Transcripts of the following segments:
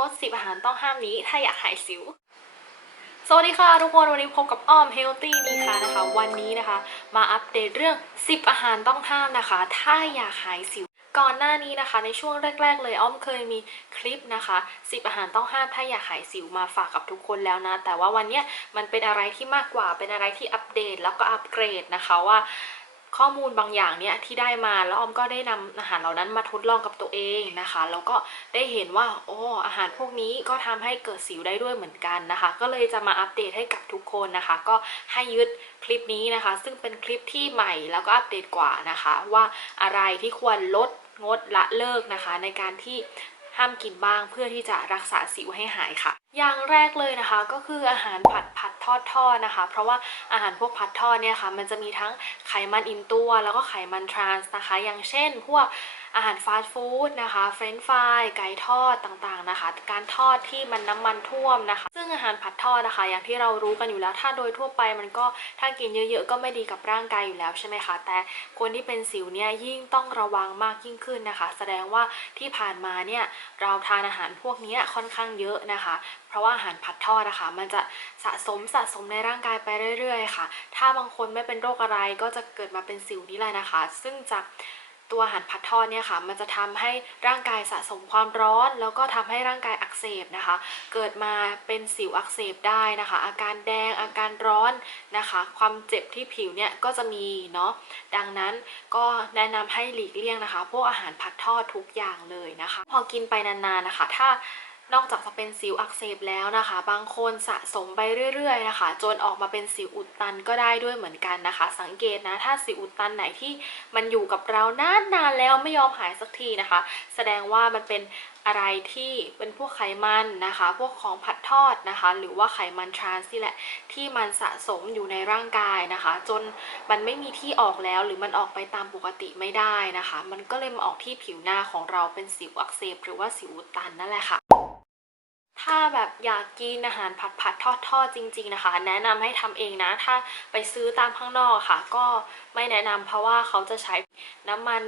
งด10อาหารต้องห้ามนี้ถ้าอยากหายสิว สวัสดีค่ะทุกคนวันนี้พบกับอ้อม Healthy นี่ค่ะนะคะ วันนี้นะคะ มาอัปเดตเรื่อง 10 อาหารต้องห้ามนะคะ ถ้าอยากหายสิวก่อนหน้านี้นะคะ ในช่วงแรก ๆ เลยอ้อมเคยมีคลิปนะคะ 10 อาหารต้องห้ามถ้าอยากหายสิวมาฝากกับทุกคนแล้วนะ แต่ว่าวันนี้มันเป็นอะไรที่มากกว่าเป็นอะไรที่อัปเดตแล้วก็อัปเกรดนะคะว่า ข้อมูลบางอย่างเนี่ยที่ได้มาแล้วออมก็ได้นำอาหารเหล่านั้นมาทดลองกับตัวเองนะคะ แล้วก็ได้เห็นว่าโอ้อาหารพวกนี้ก็ทำให้เกิดสิวได้ด้วยเหมือนกันนะคะ ก็เลยจะมาอัปเดตให้กับทุกคนนะคะ ก็ให้ยึดคลิปนี้นะคะ ซึ่งเป็นคลิปที่ใหม่แล้วก็อัปเดตกว่านะคะ ว่าอะไรที่ควรลดงดละเลิกนะคะ ในการที่ ห้ามกินบ้างเพื่อที่จะรักษาสิวให้หายค่ะ อย่างแรกเลยนะคะก็คืออาหารผัดผัดทอดทอดนะคะ เพราะว่าอาหารพวกผัดทอดเนี่ยค่ะมันจะมีทั้งไขมันอิ่มตัว แล้วก็ไขมันทรานส์นะคะ อย่างเช่นพวก อาหารฟาสต์ฟู้ดนะคะ เฟรนช์ฟรายไก่ทอดต่างๆนะคะ การทอดที่มันน้ำมันท่วมนะคะ ซึ่งอาหารผัดทอดนะคะ อย่างที่เรารู้กันอยู่แล้วถ้าโดยทั่วไปมันก็ถ้ากินเยอะๆก็ไม่ดีกับร่างกายอยู่แล้วใช่ไหมคะแต่คนที่เป็นสิวเนี่ยยิ่งต้องระวังมากยิ่งขึ้นนะคะ แสดงว่าที่ผ่านมาเนี่ยเราทานอาหารพวกนี้ค่อนข้างเยอะนะคะ เพราะว่าอาหารผัดทอดนะคะ มันจะสะสมสะสมในร่างกายไปเรื่อย ๆ ค่ะ ถ้าบางคนไม่เป็นโรคอะไรก็จะเกิดมาเป็นสิวนี่แหละนะคะ ซึ่งจาก ตัวอาหารผัดทอดเนี่ยค่ะมันจะทำให้ร่างกายสะสมความร้อน แล้วก็ทำให้ร่างกายอักเสบนะคะ เกิดมาเป็นสิวอักเสบได้นะคะ อาการแดงอาการร้อนนะคะ ความเจ็บที่ผิวเนี่ยก็จะมีเนาะดังนั้นก็แนะนำให้หลีกเลี่ยงนะคะ พวกอาหารผัดทอดทุกอย่างเลยนะคะ พอกินไปนานๆนะคะ ถ้า นอกจากจะเป็นสิวอักเสบแล้วนะคะ บางคนสะสมไปเรื่อยๆนะคะ จนออกมาเป็นสิวอุดตันก็ได้ด้วยเหมือนกันนะคะ สังเกตนะถ้าสิวอุดตันไหนที่มันอยู่กับเรานานๆแล้วไม่ยอมหายสักทีนะคะ แสดงว่ามันเป็นอะไรที่เป็นพวกไขมันนะคะ พวกของผัดทอดนะคะ หรือว่าไขมันทรานส์นี่แหละที่มันสะสมอยู่ในร่างกายนะคะ จนมันไม่มีที่ออกแล้วหรือมันออกไปตามปกติไม่ได้นะคะ มันก็เลยมาออกที่ผิวหน้าของเราเป็นสิวอักเสบหรือว่าสิวอุดตันนั่นแหละค่ะ ถ้าแบบอยากกินอาหารผัดผัดทอดทอดจริง ๆนะคะ แนะนำให้ทำเองนะ ถ้าไปซื้อตามข้างนอกค่ะ ก็ไม่แนะนำเพราะว่าเขาจะใช้น้ำมัน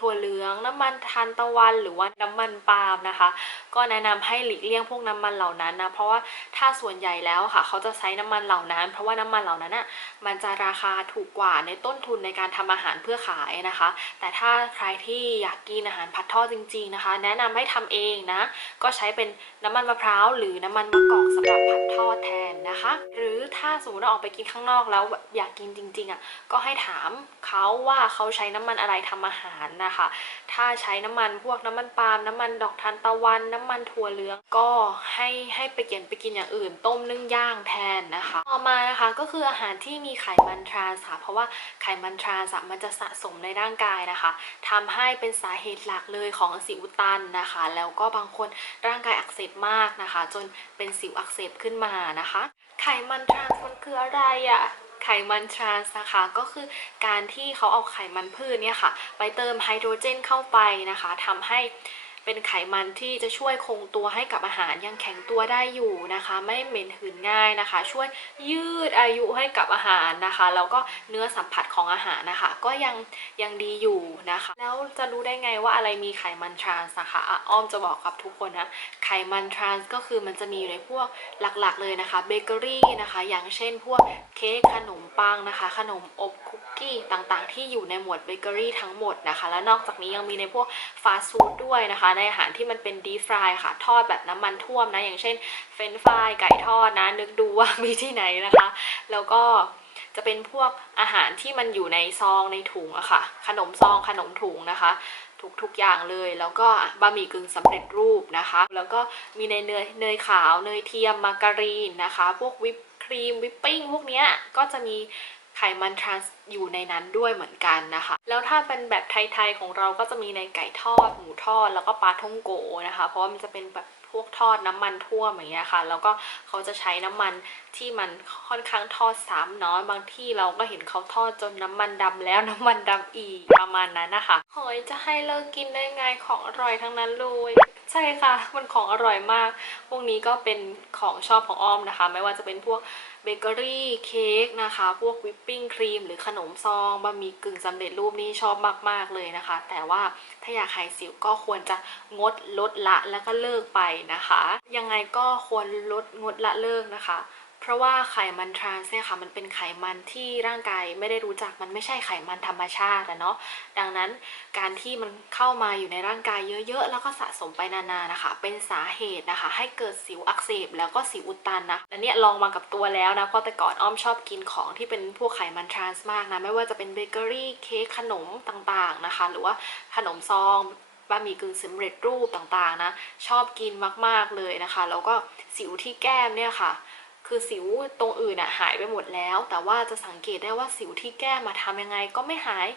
ถั่วเหลือง น้ำมันทานตะวันหรือว่าน้ำมันปาล์มนะคะ ก็แนะนำให้หลีกเลี่ยงพวกน้ำมันเหล่านั้นนะเพราะว่าถ้าส่วนใหญ่แล้วค่ะ เขาจะใช้น้ำมันเหล่านั้น เพราะว่าน้ำมันเหล่านั้นอะมันจะราคาถูกกว่าในต้นทุนในการทำอาหารเพื่อขายนะคะ แต่ถ้าใครที่อยากกินอาหารผัดทอดจริง ๆนะคะ แนะนำให้ทำเองนะ ก็ใช้เป็นน้ำมันมะพร้าวหรือน้ำมันมะกอกสำหรับผัดทอดแทนนะคะ หรือถ้าสมมติเราออกไปกินข้างนอกแล้วอยากกินจริงๆอะก็ให้ถามเขาว่าเขาใช้น้ำมันอะไรทำอาหารนะคะ ถ้าใช้น้ำมันพวกน้ำมันปาล์มน้ำมันดอกทานตะวัน น้ำมันถั่วเหลืองก็ให้ให้ไปเปลี่ยนไปกินอย่างอื่น ต้มนึ่งย่างแทนนะคะ ต่อมานะคะก็คืออาหารที่มีไขมันทรานส์ค่ะเพราะว่าไขมันทรานส์มันจะสะสมในร่างกายนะคะทำให้เป็นสาเหตุหลักเลยของสิวอุดตันนะคะ แล้วก็บางคนร่างกายอักเสบมากนะคะ จนเป็นสิวอักเสบขึ้นมานะคะ ไขมันทรานส์มันคืออะไรอะ ไขมันทรานส์นะคะ ก็คือการที่เขาเอาไขมันพืชเนี่ยค่ะ ไปเติมไฮโดรเจนเข้าไปนะคะทำให้ เป็นไขมันที่จะช่วยคงตัวให้กับอาหารยังแข็งตัวได้อยู่นะคะ ไม่เหม็นหืนง่ายนะคะ ช่วยยืดอายุให้กับอาหารนะคะแล้วก็เนื้อสัมผัสของอาหารนะคะ ก็ยังยังดีอยู่นะคะ แล้วจะรู้ได้ไงว่าอะไรมีไขมันทรานส์นะคะอะอ้อมจะบอกกับทุกคนนะไขมันทรานส์ก็คือมันจะมีอยู่ในพวกหลักๆ เลยนะคะเบเกอรี่นะคะ อย่างเช่นพวกเค้กขนมปังนะคะ ขนมอบคุกกี้ต่างๆ ที่อยู่ในหมวดเบเกอรี่ทั้งหมดนะคะ และนอกจากนี้ยังมีในพวกฟาสต์ฟู้ดด้วยนะคะในอาหารที่มันเป็นดีฟรายค่ะ ทอดแบบน้ำมันท่วมนะ อย่างเช่นเฟรนฟรายไก่ทอดนะ นึกดูว่ามีที่ไหนนะคะ แล้วก็จะเป็นพวกอาหารที่มันอยู่ในซองในถุงอะค่ะ ขนมซองขนมถุงนะคะ ทุกๆอย่างเลย แล้วก็บะหมี่กึ่งสำเร็จรูปนะคะ แล้วก็มีในเนยเนยขาวเนยเทียมมาการีนนะคะ พวกวิปครีมวิปปิ้งพวกเนี้ยก็จะมี ไขมันทรานส์อยู่ในนั้นด้วยเหมือนกันนะคะ แล้วถ้าเป็นแบบไทยๆของเราก็จะมีในไก่ทอด หมูทอด แล้วก็ปลาท่องโกนะคะ เพราะว่ามันจะเป็นแบบพวกทอดน้ำมันท่วมอย่างเงี้ยค่ะ แล้วก็เขาจะใช้น้ำมันที่มันค่อนข้างทอดซ้ำเนาะบางที่เราก็เห็นเขาทอดจนน้ำมันดำแล้วน้ำมันดำอีกประมาณนั้นนะคะเฮ้ยจะให้เลิกกินได้ไงของอร่อยทั้งนั้นเลย ใช่ค่ะ มันของอร่อยมาก พวกนี้ก็เป็นของชอบของอ้อมนะคะ ไม่ว่าจะเป็นพวกเบเกอรี่เค้กนะคะ พวกวิปปิ้งครีมหรือขนมซองบะหมี่กึ่งสำเร็จรูปนี่ชอบมาก ๆ เลยนะคะ แต่ว่าถ้าอยากหายสิวก็ควรจะงดลดละแล้วก็เลิกไปนะคะ ยังไงก็ควรลดงดละเลิกนะคะ เพราะว่าไขมันทรานส์เนี่ยค่ะมันเป็นไขมันที่ร่างกายไม่ได้รู้จักมันไม่ใช่ไขมันธรรมชาติอะเนาะดังนั้นการที่มันเข้ามาอยู่ในร่างกายเยอะๆ แล้วก็สะสมไปนานๆนะคะ เป็นสาเหตุนะคะ ให้เกิดสิวอักเสบแล้วก็สิวอุดตันนะและเนี่ยลองมากับตัวแล้วนะเพราะแต่ก่อนอ้อมชอบกินของที่เป็นพวกไขมันทรานส์มากนะไม่ว่าจะเป็นเบเกอรี่เค้กขนมต่างๆนะคะ หรือว่าขนมซองบะหมี่กึ่งสำเร็จรูปต่างๆนะชอบกินมากๆเลยนะคะ แล้วก็สิวที่แก้มเนี่ยค่ะ คือสิวตรงอื่นอะหายไปหมดแล้ว แต่ว่าจะสังเกตได้ว่าสิวที่แก้มาทำยังไงก็ไม่หาย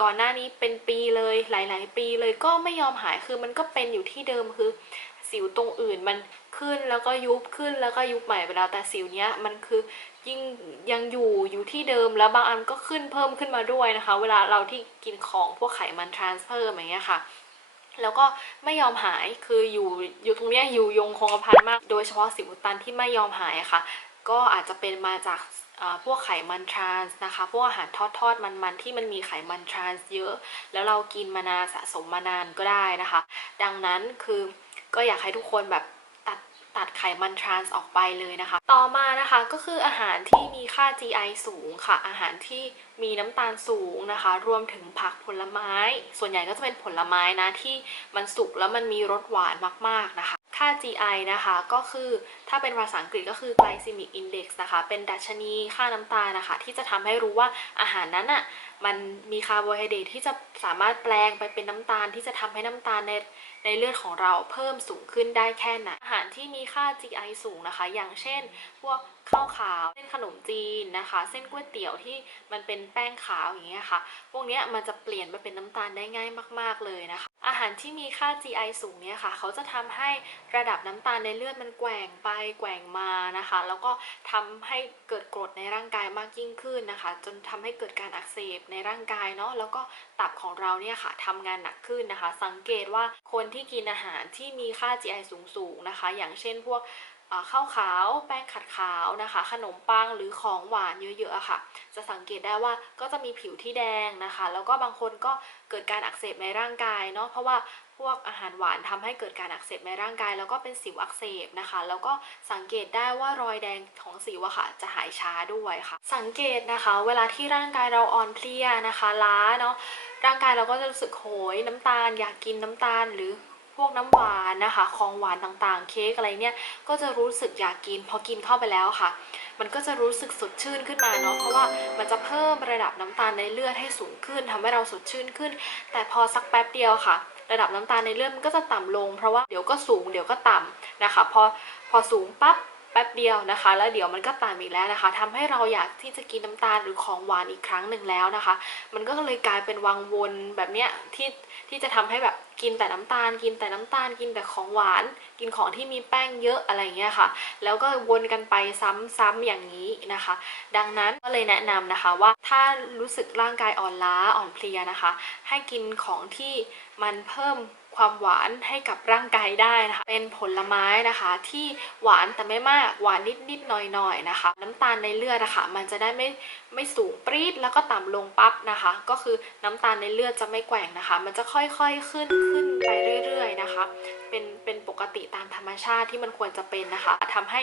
ก่อนหน้านี้เป็นปีเลยหลาย ๆ ปีเลยก็ไม่ยอมหายคือมันก็เป็นอยู่ที่เดิมคือ สิวตรงอื่นมันขึ้นแล้วก็ยุบขึ้นแล้วก็ยุบใหม่ไปแล้วแต่สิวเนี้ยมันคือยิ่งยังอยู่อยู่ที่เดิมแล้วบางอันก็ขึ้นเพิ่มขึ้นมาด้วยนะคะ เวลาเราที่กินของพวกไขมันทรานสเฟอร์อย่างเงี้ยค่ะ แล้วก็ไม่ยอมหายคืออยู่อยู่ตรงเนี้ยอยู่ยงคงกระพันมาก โดยเฉพาะสิวอุดตันที่ไม่ยอมหายค่ะ ก็อาจจะเป็นมาจากพวกไขมันทรานส์นะคะ พวกอาหารทอดทอดมันๆที่มันมีไขมันทรานส์เยอะ แล้วเรากินมานานสะสมมานานก็ได้นะคะ ดังนั้นคือก็อยากให้ทุกคนแบบ ตัดไขมันทรานส์ออกไปเลยนะคะ ต่อมานะคะก็คืออาหารที่มีค่า GI สูงค่ะ อาหารที่มีน้ำตาลสูงนะคะ รวมถึงผักผลไม้ ส่วนใหญ่ก็จะเป็นผลไม้นะที่มันสุกแล้วมันมีรสหวานมากๆนะคะค่า GI นะคะก็คือถ้าเป็นภาษาอังกฤษก็คือ glycemic index นะคะ เป็นดัชนีค่าน้ำตาลนะคะ ที่จะทำให้รู้ว่าอาหารนั้นอะ มันมีคาร์โบไฮเดรตที่จะสามารถแปลงไปเป็นน้ำตาลที่จะทำให้น้ำตาลในในเลือดของเราเพิ่มสูงขึ้นได้แค่ไหนอาหารที่มีค่า GI สูงนะคะ อย่างเช่น พวกข้าวขาวเส้นขนมจีนนะคะ เส้นก๋วยเตี๋ยวที่มันเป็นแป้งขาวอย่างเงี้ยค่ะ พวกเนี้ยมันจะเปลี่ยนไปเป็นน้ำตาลได้ง่ายมากๆเลยนะคะ อาหารที่มีค่า GI สูงเนี่ยค่ะ เขาจะทำให้ระดับน้ำตาลในเลือดมันแกว่งไปแกว่งมานะคะ แล้วก็ทำให้เกิดกรดในร่างกายมากยิ่งขึ้นนะคะ จนทำให้เกิดการอักเสบในร่างกายเนาะแล้วก็ตับของเราเนี่ยค่ะทำงานหนักขึ้นนะคะ สังเกตว่าคนที่กินอาหารที่มีค่า GI สูงๆนะคะ อย่างเช่นพวก ข้าวขาวแป้งขัดขาวนะคะ ขนมปังหรือของหวานเยอะๆค่ะ จะสังเกตได้ว่าก็จะมีผิวที่แดงนะคะ แล้วก็บางคนก็เกิดการอักเสบในร่างกายเนาะเพราะว่าพวกอาหารหวานทำให้เกิดการอักเสบในร่างกาย แล้วก็เป็นสิวอักเสบนะคะ แล้วก็สังเกตได้ว่ารอยแดงของสิวอะค่ะ จะหายช้าด้วยค่ะ สังเกตนะคะ เวลาที่ร่างกายเราอ่อนเพลียนะคะล้าเนาะร่างกายเราก็จะรู้สึกโหยน้ำตาล อยากกินน้ำตาลหรือ วกน้ำหวานนะคะ ของหวานต่างๆ เค้กอะไรเนี่ย ก็จะรู้สึกอยากกิน พอกินเข้าไปแล้วค่ะ มันก็จะรู้สึกสดชื่นขึ้นมาเนาะ เพราะว่ามันจะเพิ่มระดับน้ำตาลในเลือดให้สูงขึ้นทำให้เราสดชื่นขึ้น แต่พอสักแป๊บเดียวค่ะ ระดับน้ำตาลในเลือดมันก็จะต่ำลง เพราะว่าเดี๋ยวก็สูงเดี๋ยวก็ต่ำนะคะ พอพอสูงปั๊บ แป๊บเดียวนะคะ แล้วเดี๋ยวมันก็ต่ำอีกแล้วนะคะทำให้เราอยากที่จะกินน้ำตาลหรือของหวานอีกครั้งหนึ่งแล้วนะคะ มันก็เลยกลายเป็นวังวนแบบเนี้ยที่ที่จะทำให้แบบกินแต่น้ำตาล กินแต่น้ำตาลกินแต่ของหวาน กินของที่มีแป้งเยอะอะไรเงี้ยค่ะ แล้วก็วนกันไปซ้ำๆอย่างนี้นะคะ ดังนั้นก็เลยแนะนำนะคะว่าถ้ารู้สึกร่างกายอ่อนล้าอ่อนเพลียนะคะ ให้กินของที่มันเพิ่ม ความหวานให้กับร่างกายได้นะคะ เป็นผลไม้นะคะที่หวานแต่ไม่มากหวานนิดๆหน่อยๆนะคะ น้ำตาลในเลือดอะคะมันจะได้ไม่ไม่สูงปรี๊ดแล้วก็ต่ำลงปั๊บนะคะ ก็คือน้ำตาลในเลือดจะไม่แกว่งนะคะ มันจะค่อยๆขึ้นขึ้นไปเรื่อย ๆ นะคะ เป็นเป็นปกติตามธรรมชาติที่มันควรจะเป็นนะคะทำให้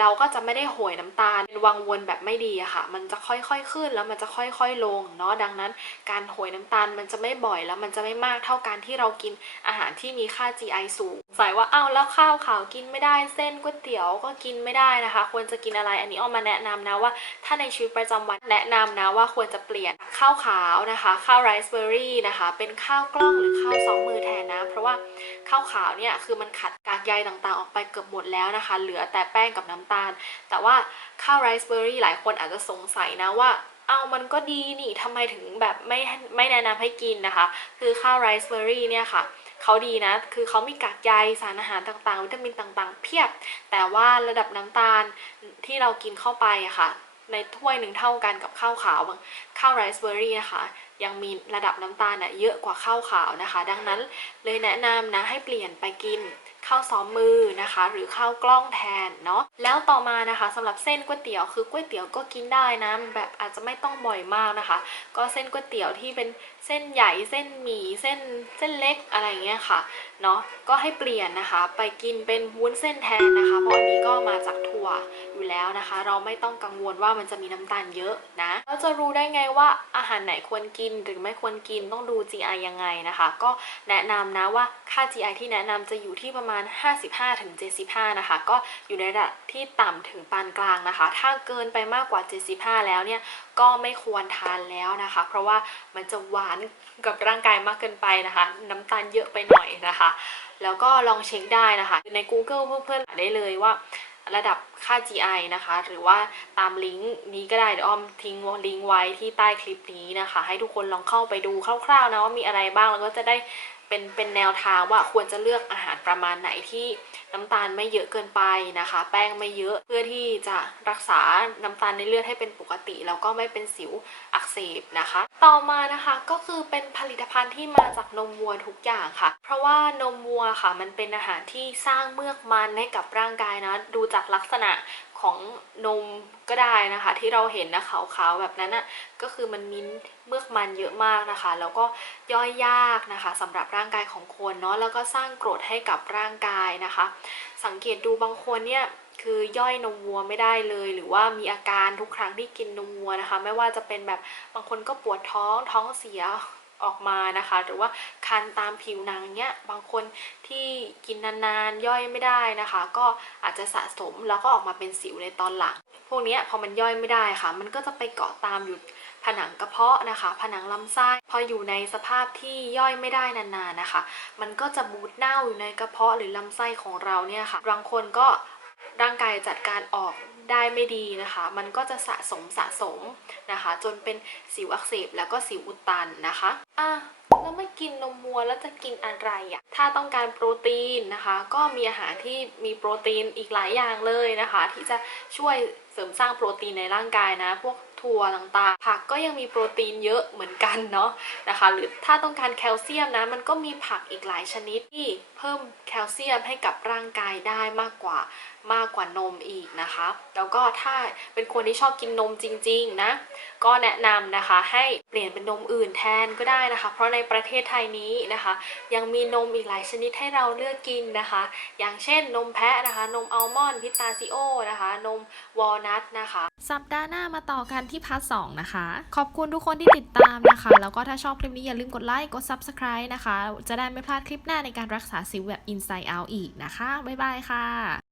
เราก็จะไม่ได้โหยน้ำตาลเป็นวังวนแบบไม่ดีอะค่ะ มันจะค่อยๆขึ้นแล้วมันจะค่อยๆลงเนาะดังนั้น การโหยน้ำตาลมันจะไม่บ่อยแล้วมันจะไม่มากเท่าการที่เรากินอาหารที่มีค่า GI สูงใส่ว่าอ้าวแล้วข้าวขาวกินไม่ได้เส้นก๋วยเตี๋ยวก็กินไม่ได้นะคะ ควรจะกินอะไรอันนี้เอามาแนะนำนะว่า ถ้าในชีวิตประจำวันแนะนำนะว่าควรจะเปลี่ยนข้าวขาวนะคะ ข้าวไรซ์เบอร์รี่นะคะ เป็นข้าวกล้องหรือข้าวสองมือแทนนะ เพราะว่าข้าวขาวเนี่ยคือมันขัดกากใยต่างๆ ออกไปเกือบหมดแล้วนะคะ เหลือแต่แป้งกับน้ำตาล แต่ว่าข้าวไรซ์เบอร์รี่หลายคนอาจจะสงสัยนะว่าเอามันก็ดีนี่ทำไมถึงแบบไม่ไม่แนะนำให้กินนะคะ คือข้าวไรซ์เบอร์รี่เนี่ยค่ะเขาดีนะ คือเขามีกากใยสารอาหารต่างๆ วิตามินต่างๆ เพียบ แต่ว่าระดับน้ำตาลที่เรากินเข้าไปอะค่ะ ในถ้วยหนึ่งเท่ากันกับข้าวขาวข้าวไรซ์เบอร์รี่นะคะ ยังมีระดับน้ำตาลน่ะเยอะกว่าข้าวขาวนะคะ ดังนั้นเลยแนะนำนะให้เปลี่ยนไปกิน ข้าวซ้อมมือนะคะ หรือข้าวกล้องแทนเนาะแล้วต่อมานะคะสำหรับเส้นก๋วยเตี๋ยวคือก๋วยเตี๋ยวก็กินได้นะแบบอาจจะไม่ต้องบ่อยมากนะคะ ก็เส้นก๋วยเตี๋ยวที่เป็นเส้นใหญ่เส้นหมี่เส้นเส้นเล็กอะไรอย่างเงี้ยค่ะเนาะก็ให้เปลี่ยนนะคะ ไปกินเป็นวุ้นเส้นแทนนะคะ เพราะอันนี้ก็มาจากถั่วอยู่แล้วนะคะ เราไม่ต้องกังวลว่ามันจะมีน้ำตาลเยอะนะเราจะรู้ได้ไงว่าอาหารไหนควรกินหรือไม่ควรกินต้องดู GI ยังไงนะคะ ก็แนะนำนะว่าค่า GI ที่แนะนำจะอยู่ที่ประมาณาณ 55-75 นะคะ ก็อยู่ในระดับที่ต่ำถึงปานกลางนะคะ ถ้าเกินไปมากกว่า 75 แล้วเนี่ย ก็ไม่ควรทานแล้วนะคะ เพราะว่ามันจะหวานกับร่างกายมากเกินไปนะคะ น้ำตาลเยอะไปหน่อยนะคะ แล้วก็ลองเช็คได้นะคะ ใน Google เพื่อนๆหาได้เลยว่าระดับค่า GI นะคะ หรือว่าตามลิงก์นี้ก็ได้เดี๋ยวอ้อมทิ้งลิงก์ไว้ที่ใต้คลิปนี้นะคะ ให้ทุกคนลองเข้าไปดูคร่าวๆนะว่ามีอะไรบ้างแล้วก็จะได้เป็นเป็นแนวทางว่าควรจะเลือกอาหาร ประมาณไหนที่น้ำตาลไม่เยอะเกินไปนะคะ แป้งไม่เยอะเพื่อที่จะรักษาน้ำตาลในเลือดให้เป็นปกติแล้วก็ไม่เป็นสิวอักเสบนะคะ ต่อมานะคะก็คือเป็นผลิตภัณฑ์ที่มาจากนมวัวทุกอย่างค่ะ เพราะว่านมวัวค่ะมันเป็นอาหารที่สร้างเมือกมันให้กับร่างกายนะดูจากลักษณะ ของนมก็ได้นะคะ ที่เราเห็นนะขาวๆแบบนั้นน่ะก็คือมันมีเมือกมันเยอะมากนะคะ แล้วก็ย่อยยากนะคะสำหรับร่างกายของคนเนาะแล้วก็สร้างกรดให้กับร่างกายนะคะ สังเกตดูบางคนเนี่ยคือย่อยนมวัวไม่ได้เลย หรือว่ามีอาการทุกครั้งที่กินนมวัวนะคะ ไม่ว่าจะเป็นแบบบางคนก็ปวดท้องท้องเสีย ออกมานะคะ หรือว่าคันตามผิวหนังเนี่ยบางคนที่กินนานๆย่อยไม่ได้นะคะ ก็อาจจะสะสมแล้วก็ออกมาเป็นสิวในตอนหลัง พวกเนี้ยพอมันย่อยไม่ได้ค่ะ มันก็จะไปเกาะตามอยู่ผนังกระเพาะนะคะ ผนังลำไส้พออยู่ในสภาพที่ย่อยไม่ได้นานๆนะคะ มันก็จะบูดเน่าอยู่ในกระเพาะหรือลำไส้ของเราเนี่ยค่ะบางคนก็ ร่างกายจัดการออกได้ไม่ดีนะคะ มันก็จะสะสมสะสมนะคะ จนเป็นสิวอักเสบแล้วก็สิวอุดตันนะคะอะแล้วไม่กินนมวัวแล้วจะกินอะไรอะ่ะ ถ้าต้องการโปรตีนนะคะ ก็มีอาหารที่มีโปรตีนอีกหลายอย่างเลยนะคะ ที่จะช่วย เสริมสร้างโปรตีนในร่างกายนะ พวกถั่วต่างๆ ผักก็ยังมีโปรตีนเยอะเหมือนกันเนาะนะคะ หรือถ้าต้องการแคลเซียมนะมันก็มีผักอีกหลายชนิดที่เพิ่มแคลเซียมให้กับร่างกายได้มากกว่ามากกว่านมอีกนะคะ แล้วก็ถ้าเป็นคนที่ชอบกินนมจริงๆนะ ก็แนะนำนะคะให้เปลี่ยนเป็นนมอื่นแทนก็ได้นะคะ เพราะในประเทศไทยนี้นะคะ ยังมีนมอีกหลายชนิดให้เราเลือกกินนะคะ อย่างเช่นนมแพะนะคะ นมอัลมอนด์พิตาซิโอนะคะ นมวอลนัทนะคะ สัปดาห์หน้ามาต่อกันที่พาร์ทสองนะคะ ขอบคุณทุกคนที่ติดตามนะคะ แล้วก็ถ้าชอบคลิปนี้อย่าลืมกดไลค์กด Subscribe นะคะ จะได้ไม่พลาดคลิปหน้าในการรักษาสิวแบบ Inside Out อีกนะคะ บ๊ายบายค่ะ